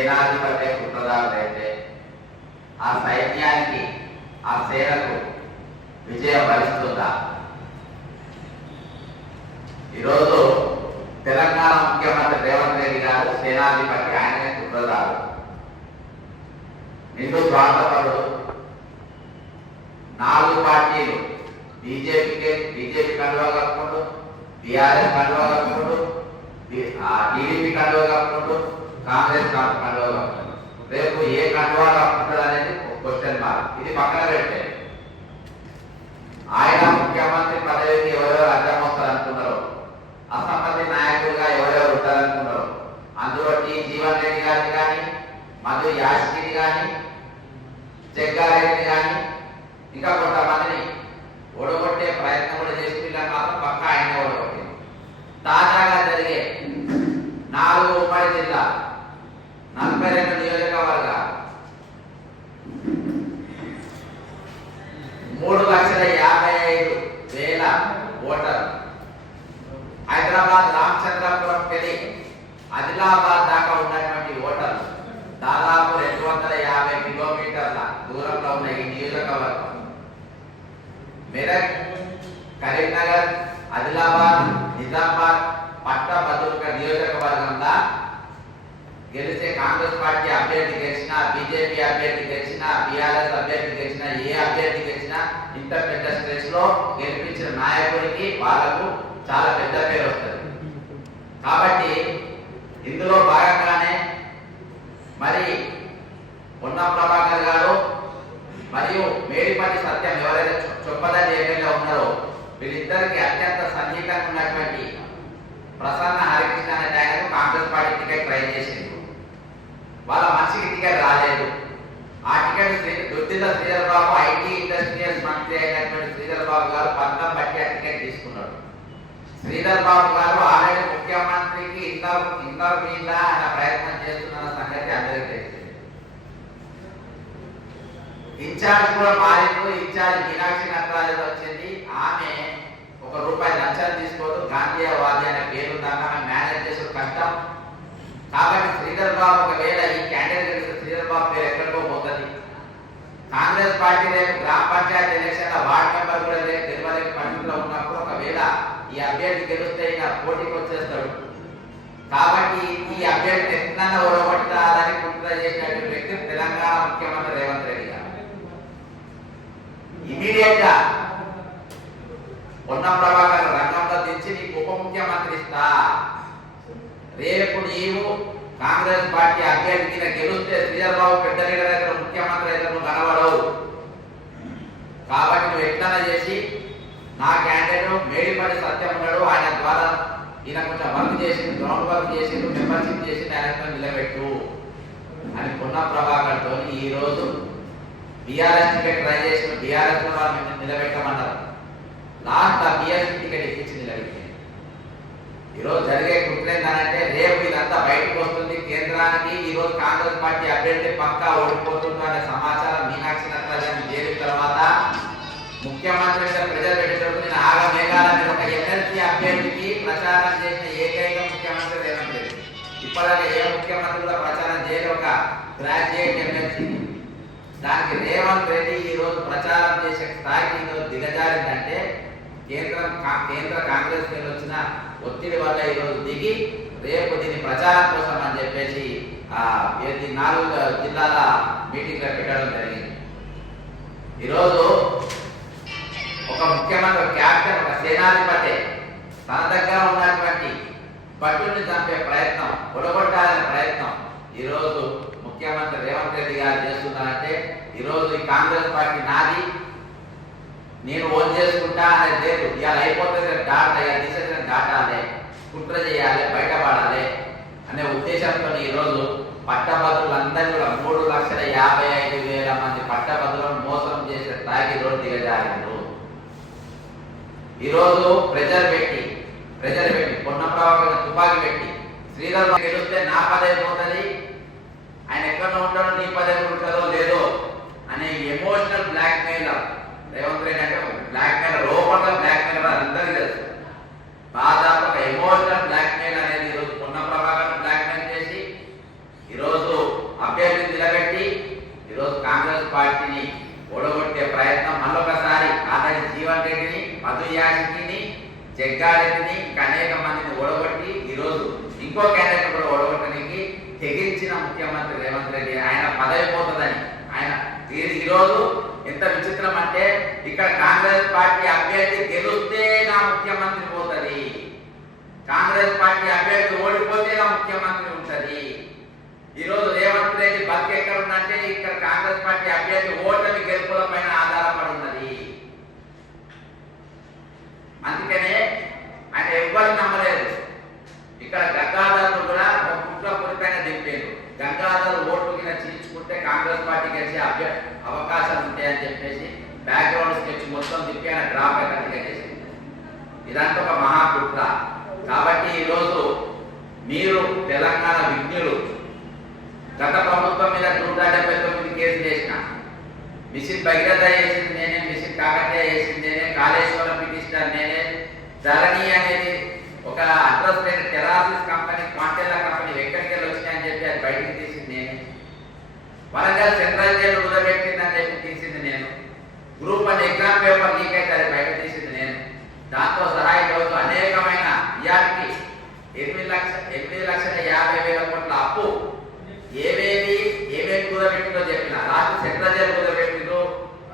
సేనాధిపతి పుట్టదారుడైతే ఆ సైన్యానికి ఆ సేనకు విజయం వరిస్తుందా? ఈరోజు తెలంగాణ ముఖ్యమంత్రి రేవంత్ రెడ్డి గారు సేనాధిపతి ఆయనే పుట్టదారు నిండు స్వార్థపరుడు. నాలుగు పార్టీలు బీజేపీకి బీజేపీ కండువా కప్పుకుంటూ బీఆర్ఎస్ కండువా కప్పుకుంటూ టీడీపీ కండువా కప్పుకుంటూ కాంగ్రెస్ కండువా కప్పుకుంటూ రేపు ఏ కండువాలో కప్పుకుంటారు అనేది క్వశ్చన్ మార్క్ ఇది పక్కన పెట్టే. ఆయన ముఖ్యమంత్రి పదవికి ఎవరెవరు అర్థం వస్తారు అనుకున్నారు అసమ్మతి నాయకులుగా ఎవరెవరు ఉంటారనుకున్నారు? అందులో టి జీవన్ రెడ్డి గారిని కానీ మధు యాస్కిని కానీ జగ్గారెడ్డిని కానీ ఇంకా కొంతమందిని ఓడగొట్టే ప్రయత్నం కూడా చేసి మాత్రం పక్క ఆయన ఓడగొట్టింది తాజాగా జరిగే నాలుగు ఉమ్మడి జిల్లా నలభై రెండు నియోజకవర్గ మూడు లక్షల యాభై ఐదు వేల ఓటర్లు. హైదరాబాద్ రామచంద్రపురం వెళ్ళి ఆదిలాబాద్ దాకా ఉన్నటువంటి ఓటర్లు దాదాపు రెండు వందల యాభై కిలోమీటర్ల దూరంలో ఉన్న ఈ నియోజకవర్గం మెదక్ కరీంనగర్ ఆదిలాబాద్ నిజామాబాద్ పట్టభద్రుక నియోజకవర్గంలో గెలిచే కాంగ్రెస్ పార్టీ అభ్యర్థి గెలిచినా బీజేపీ అభ్యర్థి గెలిచినా బీఆర్ఎస్ అభ్యర్థి గెలిచినా ఏ అభ్యర్థి గెలిచినా ఇంత పెద్ద స్ట్రెస్లో గెలిపించిన నాయకుడికి వాళ్ళకు చాలా పెద్ద పేరు వస్తుంది. కాబట్టి ఇందులో భాగంగానే మరి ఉన్న ప్రభాకర్ గారు మరియు మేడిపల్లి సత్యం ఎవరైతే చొప్పదండి ఎమ్మెల్యే ఉన్నారో వీళ్ళిద్దరికి అత్యంత సన్నిహితంగా ఉన్నటువంటి ప్రసన్న హరికృష్ణ అనే ఆయనకు కాంగ్రెస్ పార్టీ టికెట్ ట్రై చేసింది. వాళ్ళ మనిషికి టికెట్ రాలేదు. ఆ టికెట్ దుర్దిత దుద్దిల శ్రీధర్ బాబు ఐటీ ఇండస్ట్రియల్స్ మంత్రి అయినటువంటి శ్రీధర్ బాబు గారు పంతం బట్టి ఆ టికెట్ తీసుకున్నాడు శ్రీధర్ బాబు గారు ఆల్రెడీ ముఖ్యమంత్రికి ఇందర్ ఇందర్ మీద అన్న ప్రయత్నం చేస్తున్న సంగతి అందరికీ తెలిసింది. ఇన్ఛార్జ్ కూడా మారిండు ఇన్ఛార్జ్ మీనాక్షి నటరాజన్ వచ్చింది. ఆమె ఒక రూపాయి లంచం తీసుకోదు గాంధీవాది అనే పేరు ఉందాక ఆమె మేనేజ్ చేసే కష్టం. కాబట్టి శ్రీధర్ బాబు ఒకవేళ ఈ క్యాండిడేట్ గెలిస్తే శ్రీధర్ బాబు పేరు ఎక్కడికో పోతుంది. కాంగ్రెస్ పార్టీ రేపు గ్రామ పంచాయతీ ఎలక్షన్ వార్డ్ మెంబర్ కూడా రేపు గెలవలేని పరిస్థితిలో ఉన్నప్పుడు. ఈ అభ్యర్థి గెలిస్తే ఇక పోటీకి వచ్చేస్తాడు. కాబట్టి ఈ అభ్యర్థి ఎంత ఓడగొట్టాలని కుట్ర చేసినటువంటి వ్యక్తి తెలంగాణ ముఖ్యమంత్రి రేవంత్ రెడ్డి గారు. ఇమీడియట్గా పొన్నం ప్రభాకర్ రంగంలో తెచ్చి నీకు ఉప ముఖ్యమంత్రి ఇస్తా. రేపు నీవు కాంగ్రెస్ పార్టీ అభ్యర్థి కింద గెలిస్తే శ్రీధర్బాబు పెద్ద లీడర్ అయితే ముఖ్యమంత్రి అయితే నువ్వు కనబడవు. కాబట్టి నువ్వు ఎట్లా చేసి నా క్యాండిడేట్ మేడిపల్లి సత్యం ఉన్నాడు ఆయన ద్వారా ఈయన కొంచెం వర్క్ చేసి గ్రౌండ్ వర్క్ చేసి మెంబర్షిప్ చేసి ఆయనతో నిలబెట్టు అని పున్న ప్రభాకర్తో ఈ రోజు బీఆర్ఎస్ టికెట్ ట్రై చేసిన బీఆర్ఎస్లో వాళ్ళని నిలబెట్టమన్నారు. లాస్ట్ ఆ బీఆర్ఎస్ టికెట్ ఇప్పించి నిలబెట్టింది. ఈరోజు జరిగే కుట్ర ఏంటంటే రేపు ఇదంతా బయటకు వస్తుంది. కేంద్రానికి ఈ రోజు కాంగ్రెస్ పార్టీ అభ్యర్థి పక్కా ఓడిపోతుందో అనే సమాచారం మీనాక్షి నటరాజన్ చేరిన తర్వాత ముఖ్యమంత్రి మీద ప్రజలు పెట్టేటప్పుడు ఒక ఎమ్మెల్సీ అభ్యర్థికి ప్రచారం చేసిన ఏకైక ముఖ్యమంత్రి రేవంత్ రెడ్డి. ఇప్పటికే ఏ ముఖ్యమంత్రి కూడా ప్రచారం చేయని ఒక గ్రాడ్యుయేట్ ఎమ్మెల్సీ. దానికి రేవంత్ రెడ్డి ఈరోజు ప్రచారం చేసే స్థాయికి ఈరోజు దిగజారిందంటే కేంద్రం కేంద్ర కాంగ్రెస్ మీద వచ్చిన ఒత్తిడి వల్ల ఈరోజు దిగి రేపు దీని ప్రచారం కోసం అని చెప్పేసి ఏది నాలుగు జిల్లాల మీటింగ్ పెట్టడం జరిగింది. ఈరోజు ఒక ముఖ్యమంత్రి ఒక క్యాప్టెన్ ఒక సేనాధిపతి. తన దగ్గర ఉన్నటువంటి పట్టుని చంపే ప్రయత్నం ఒడగొట్టాలనే ప్రయత్నం ఈరోజు ముఖ్యమంత్రి రేవంత్ రెడ్డి గారు చేస్తున్నారంటే ఈరోజు ఈ కాంగ్రెస్ పార్టీ నాది. నేను ఓన్ చేసుకుంటా అనేది లేదు. ఇవాళ అయిపోతుంది దాట తీసేసిన దాటాలి కుట్ర చేయాలి బయటపడాలి అనే ఉద్దేశంతో ఈరోజు పట్టభద్రులందరూ కూడా మూడు లక్షల యాభై ఐదు వేల మంది పట్టభద్రులను మోసం చేసే స్థాయికి ఈరోజు దిగజారిండ్రు ఈరోజు ప్రెజర్ పెట్టి ప్రెజర్ పెట్టి పొన్నప్రభాకర్ తుపాకి పెట్టి శ్రీరామ్ గెలిస్తే నా పదవి పోతుంది ఆయన ఎక్కడ ఉంటాడో నీ పదవి ఉంటుందో లేదో అనే emotional blackmail Revanth Reddy అంటే బ్లాక్ మెయిల్ లోపల బ్లాక్ మెయిల్ అందరికీ తెలుసు. దాదాపు ఒక ఎమోషనల్ బ్లాక్ మెయిల్ అనేది ఈరోజు పొన్న ప్రభాకర్ బ్లాక్ మెయిల్ చేసి ఈరోజు పార్టీని ఓడగొట్టే ప్రయత్నం మళ్ళొకసారి ఆల్రెడీ జీవన్ రెడ్డి మధు జగ్గారెడ్డిని ఇంకా అనేక మందిని ఓడగొట్టి ఈరోజు ఇంకో క్యాండిడేట్ కూడా ఓడగొట్టడానికి తెగించిన ముఖ్యమంత్రి రేవంత్ రెడ్డి ఆయన పదవి పోతుందని. ఆయన ఈ- ఈరోజు ఎంత విచిత్రం అంటే ఇక్కడ కాంగ్రెస్ పార్టీ అభ్యర్థి గెలిస్తే నా ముఖ్యమంత్రి పోతుంది. కాంగ్రెస్ పార్టీ అభ్యర్థి ఓడిపోతే నా ముఖ్యమంత్రి ఉంటది. ఈ రోజు రేవంత్ రెడ్డి బతికి ఎక్కడ ఉందంటే ఇక్కడ కాంగ్రెస్ పార్టీ అభ్యర్థి ఓటమి గెలుపుల పైన ఇక్కడ గంగాధర్ కూడా ఒక కుట్రపూరితంగా దింపారు గంగాధర్ ఓట్లు కింద చీల్చుకుంటే కాంగ్రెస్ పార్టీ గెలిచే అభ్య అవకాశాలు ఉంటాయని చెప్పేసి బ్యాక్గ్రౌండ్ స్కెచ్ మొత్తం తిప్పి ఆయన డ్రాప్ అయినట్టుగా చేసింది. ఇదంతా ఒక మహాకుట్ర కాబట్టి ఈరోజు మీరు తెలంగాణ విజ్ఞులు గత ప్రభుత్వం మీద నూట డెబ్బై తొమ్మిది కేసులు వేసిన మిషన్ భగీరథ వేసింది నేనే మిషన్ కాకతీయ వేసింది నేనే కాళేశ్వరం పిటిషనర్ నేనే ధరణి అనేది ఒక అడ్రస్ లేని టెరాఫిస్ కంపెనీ క్వాంటెల్లా కంపెనీ ఎక్కడికి వెళ్ళి వచ్చినాయని చెప్పి అది బయటికి తీసింది నేను. వరంగల్ సెంట్రల్ జైలు ఉదబెట్టిందని చెప్పి తీసింది నేను. Group and exam paper leak అయితే అది బయట తీసింది నేను. దాంతో సహా ఈరోజు అనేకమైన ఇయాటికి ఎనిమిది లక్ష ఎనిమిది లక్షల యాభై వేల కోట్ల అప్పు ఏవేవి ఏమేమి కుదబెట్టిందో చెప్పిన లాస్ట్ సెంట్రల్ జైలు కుదబెట్టిండ్రు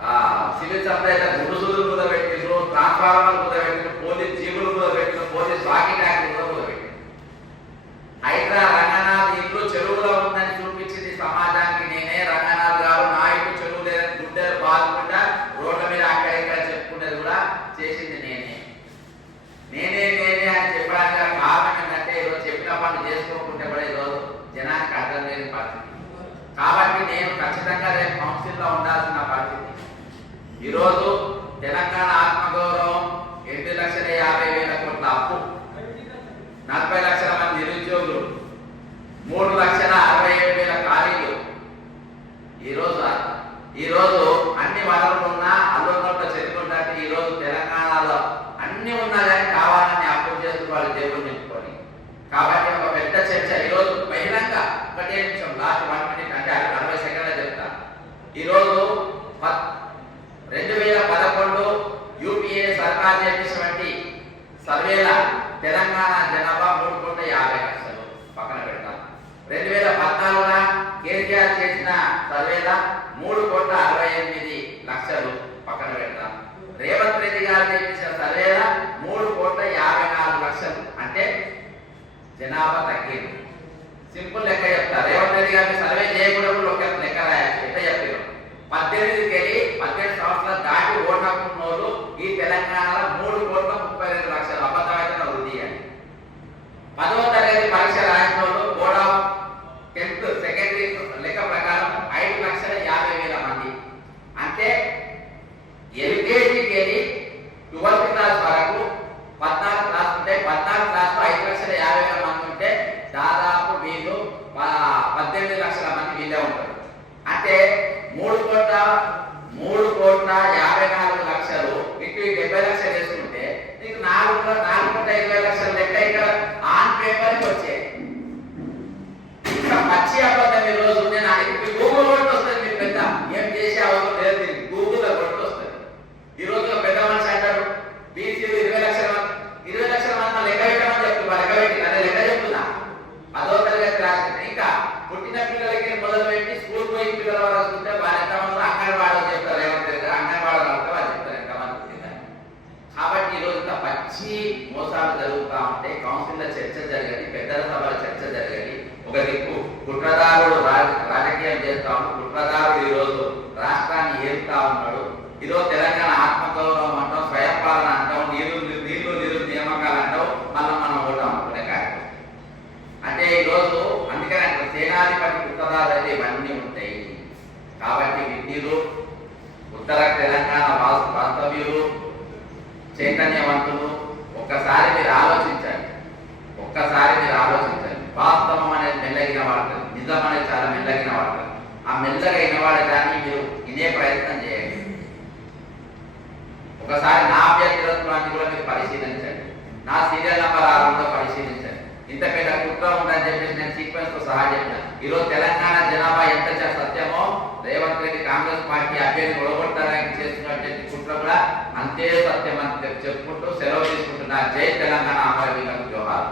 ఆ, సివిల్ సప్లైల గుడుసులు కుదబెట్టిండ్రు ట్రాన్స్ఫార్మర్ కుదబెట్టిండ్రు పోలీస్ జీబులు కుదబెట్టిండ్రు పోలీస్ వాకి ట్యాంకులు కూడా కుదబెట్టిండ్రు హైదరా రంగనాథ్ ఇల్లు చెరువులో ఉందని చూపించింది సమాజానికి? నేనే రంగనాథ్ గారు నాయకు చెరువు లేదని గుడ్డలు బాదుకుంటా రోడ్ల మీద అక్కడ ఇక్కడ చెప్పుకునేది కూడా చేసింది నేనే. నేనే నేనే అని చెప్పడానికి గల కారణం ఏంటంటే ఈరోజు చెప్పిన పనులు చేసుకోకుంటే కూడా ఈరోజు జనానికి అర్థం లేని పరిస్థితి. కాబట్టి నేను ఖచ్చితంగా రేపు కౌన్సిల్లో ఉండాల్సిన పరిస్థితి. ఈరోజు తెలంగాణ ఆత్మగౌరవం ఎనిమిది లక్షల యాభై వేల కోట్ల అప్పు నలభై లక్షల మంది నిరుద్యోగులు మూడు లక్షల అరవై ఏడు వేల ఖాళీలు ఈరోజు ఈరోజు అన్ని వనరులు ఉన్నా అల్లున్నట్టు చెరుకుంటే ఈరోజు తెలంగాణలో అన్ని ఉన్నా కానీ కావాలని అప్పు చేస్తూ వాళ్ళు జేబులు నింపుకొని కాబట్టి ఒక పెద్ద చర్చ ఈరోజు బహిరంగ ఒకటే నిమిషం లాస్ట్ వన్ మినిట్ అంటే అరవై సెకండ్ల చెప్తా ఈరోజు ప- రెండు వేల పదకొండు యూపీఏ సర్కార్ చేసినటువంటి సర్వేల తెలంగాణ జనాభా మూడు కోట్ల యాభై లక్షలు. పక్కన పెడతాం. రెండు వేల పద్నాలుగున కేసీఆర్ చేసిన సర్వేల మూడు కోట్ల అరవై ఎనిమిది లక్షలు. పక్కన పెడతాం. రేవంత్ రెడ్డి గారు చేసిన సర్వేల మూడు కోట్ల యాభై నాలుగు లక్షలు. అంటే జనాభా తగ్గింది. సింపుల్ లెక్క చెప్తా. రేవంత్ రెడ్డి గారిని సర్వే చేయకూడదు ఒక లెక్క రాయాలి ఎట్లా చెప్పారు పద్దెనిమిదికి వెళ్ళి పద్దెనిమిది సంవత్సరాలు దాటి ఓటకున్న వాళ్ళు ఈ తెలంగాణలో మూడు కోట్ల ముప్పై రెండు లక్షల అబద్ధమైన వృద్ధి అని పదవ తరగతి పరీక్ష రాసిన వాళ్ళు బోర్డ్ ఆఫ్ టెన్త్ సెకండరీ లెక్క ప్రకారం ఐదు లక్షల యాభై వేల మంది అంటే ఎల్కేజీకి వెళ్ళి ట్వెల్త్ క్లాస్ వరకు పద్నాలుగు క్లాస్ ఉంటే పద్నాలుగు క్లాస్ ఐదు లక్షల యాభై వేల మంది ఉంటే దాదాపు వీళ్ళు ప- పద్దెనిమిది లక్షల మంది వీళ్ళే ఉంటారు అంటే మూడు కోట్ల మూడు కోట్ల యాభై నాలుగు లక్షలు ఇటు ఈ డెబ్బై లక్షలు వేసుకుంటే నీకు నాలుగు కోట్ల- నాలుగు కోట్ల ఇరవై లక్షల లెక్క ఇక్కడ ఆన్ పేపర్కి వచ్చాయి ఇంకా పచ్చి అబద్ధం ఈ రోజు నేను ఇప్పుడు గూగుల్ కొట్టి వస్తుంది మీకు పెద్ద ఏం చేసే అవసరం లేదు దీనికి గూగుల్లో కొట్టి వస్తుంది ఈ రోజు ఒక పెద్ద మనిషి అంటాడు బీసీలు ఇరవై లక్షల మంది ఇరవై లక్షల మంది లెక్క పెట్టమని చెప్తున్నారు లెక్క పెట్టి అదే లెక్క చెప్తున్నా పదో తరగతి రాసింది ఇంకా పుట్టిన పిల్లలకి మొదలు పెట్టి స్కూల్ పోయి పిల్లల వరకు చూస్తే వాళ్ళు ఎంతమంది అంగన్వాడీ చెప్తారు రేవంత్ రెడ్డి గారు అంగన్వాడీ వరకు వాళ్ళు చెప్తారు ఎంతమంది పుట్టిందని కాబట్టి ఈ రోజు ఇంత పచ్చి మోసాలు జరుగుతా ఉంటే కౌన్సిల్లో చర్చ జరగని పెద్దల సభలో చర్చ జరగని ఒక దిక్కు కుట్రదారుడు రాజ- రాజకీయం చేస్తా ఉన్నాడు కుట్రదారుడు ఈ రోజు రాష్ట్రాన్ని ఏలుతా ఉన్నాడు ఈరోజు తెలంగాణ ఆత్మగౌరవం అంటాం స్వయం పాలన అంటాం నీళ్ళు నీళ్ళు నీరు నియామకాలు అంటాం మళ్ళీ మనం ఓటాం అనుకునే కార్యక్రమం అంటే ఈ రోజు అందుకని అంటారు సేనాధిపతి కుట్రదారులు అయితే ఇవన్నీ ఉంటాయి కాబట్టి విజ్ఞులు ఉత్తర తెలంగాణ వాస్తు వాస్తవ్యులు చైతన్యవంతులు ఒక్కసారి మీరు ఆలోచించండి. ఒక్కసారి మీరు ఆలోచించండి. వాస్తవం అనేది మెల్లగిన వాడతారు నిజం అనేది చాలా మెల్లగిన వాడతారు ఆ మెల్లగా వినవాడే దాన్ని మీరు ఇదే ప్రయత్నం చేయండి. ఒకసారి నా అభ్యర్థులను కూడా మీరు పరిశీలించండి. నా సీరియల్ నెంబర్ ఆరు ఉందో పరిశీలించండి. ఇంత పెద్ద కుట్ర ఉందని చెప్పేసి నేను సీక్వెన్స్తో సహా చెప్పాను. ఈరోజు తెలంగాణ జనాభా ఎంత సత్యమో రేవంత్ రెడ్డి కాంగ్రెస్ పార్టీ అభ్యర్థి ఓడగొట్టడానికి కూడా అంతే సత్యం అని చెప్పుకుంటూ సెలవు తీసుకుంటున్నా జై తెలంగాణ అమరవీరులకు జోహార్.